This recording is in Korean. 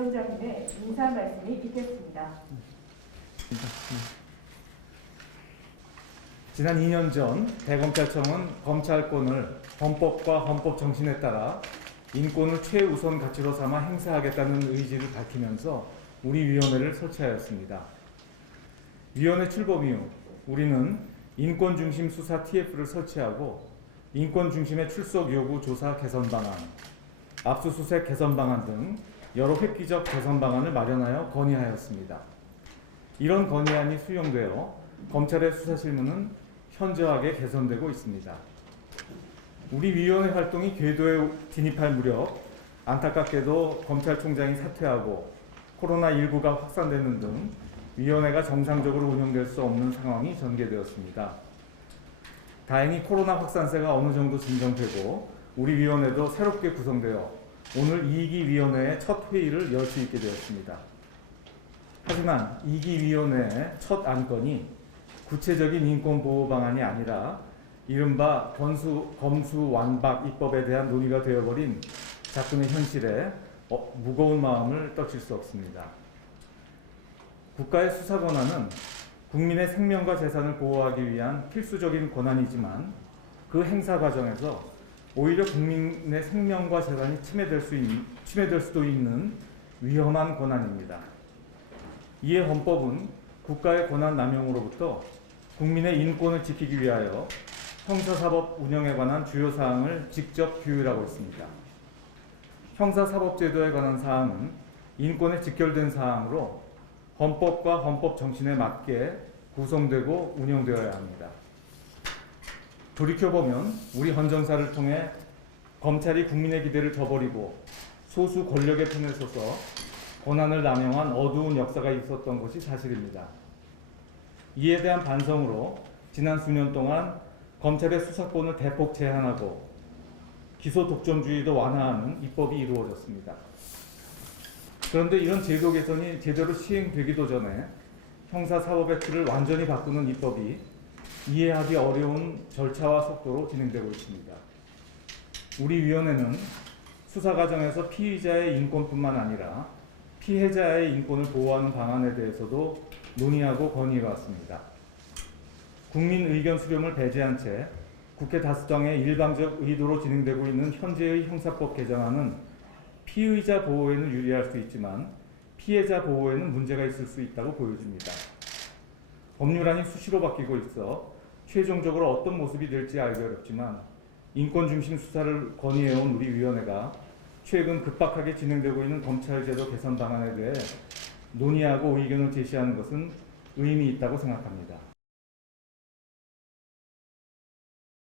위원장님의 인사 말씀이 있겠습니다. 지난 2년 전 대검찰청은 검찰권을 헌법과 헌법 정신에 따라 인권을 최우선 가치로 삼아 행사하겠다는 의지를 밝히면서 우리 위원회를 설치하였습니다. 위원회 출범 이후 우리는 인권 중심 수사 TF를 설치하고 인권 중심의 출석 요구 조사 개선 방안, 압수수색 개선 방안 등 여러 획기적 개선 방안을 마련하여 건의하였습니다. 이런 건의안이 수용되어 검찰의 수사 실무는 현저하게 개선되고 있습니다. 우리 위원회 활동이 궤도에 진입할 무렵 안타깝게도 검찰총장이 사퇴하고 코로나19가 확산되는 등 위원회가 정상적으로 운영될 수 없는 상황이 전개되었습니다. 다행히 코로나 확산세가 어느 정도 진정되고 우리 위원회도 새롭게 구성되어 오늘 2기 위원회의 첫 회의를 열 수 있게 되었습니다. 하지만 2기 위원회의 첫 안건이 구체적인 인권보호 방안이 아니라 이른바 검수완박 입법에 대한 논의가 되어버린 작품의 현실에 무거운 마음을 떨칠 수 없습니다. 국가의 수사 권한은 국민의 생명과 재산을 보호하기 위한 필수적인 권한이지만 그 행사 과정에서 오히려 국민의 생명과 재산이 침해될 수도 있는 위험한 권한입니다. 이에 헌법은 국가의 권한 남용으로부터 국민의 인권을 지키기 위하여 형사사법 운영에 관한 주요 사항을 직접 규율하고 있습니다. 형사사법제도에 관한 사항은 인권에 직결된 사항으로 헌법과 헌법 정신에 맞게 구성되고 운영되어야 합니다. 돌이켜보면 우리 헌정사를 통해 검찰이 국민의 기대를 저버리고 소수 권력의 편에 서서 권한을 남용한 어두운 역사가 있었던 것이 사실입니다. 이에 대한 반성으로 지난 수년 동안 검찰의 수사권을 대폭 제한하고 기소 독점주의도 완화하는 입법이 이루어졌습니다. 그런데 이런 제도 개선이 제대로 시행되기도 전에 형사사법의 틀을 완전히 바꾸는 입법이 이해하기 어려운 절차와 속도로 진행되고 있습니다. 우리 위원회는 수사 과정에서 피의자의 인권뿐만 아니라 피해자의 인권을 보호하는 방안에 대해서도 논의하고 건의해 왔습니다. 국민 의견 수렴을 배제한 채 국회 다수당의 일방적 의도로 진행되고 있는 현재의 형사법 개정안은 피의자 보호에는 유리할 수 있지만 피해자 보호에는 문제가 있을 수 있다고 보여집니다. 법률안이 수시로 바뀌고 있어 최종적으로 어떤 모습이 될지 알기 어렵지만 인권 중심 수사를 건의해온 우리 위원회가 최근 급박하게 진행되고 있는 검찰제도 개선 방안에 대해 논의하고 의견을 제시하는 것은 의미 있다고 생각합니다.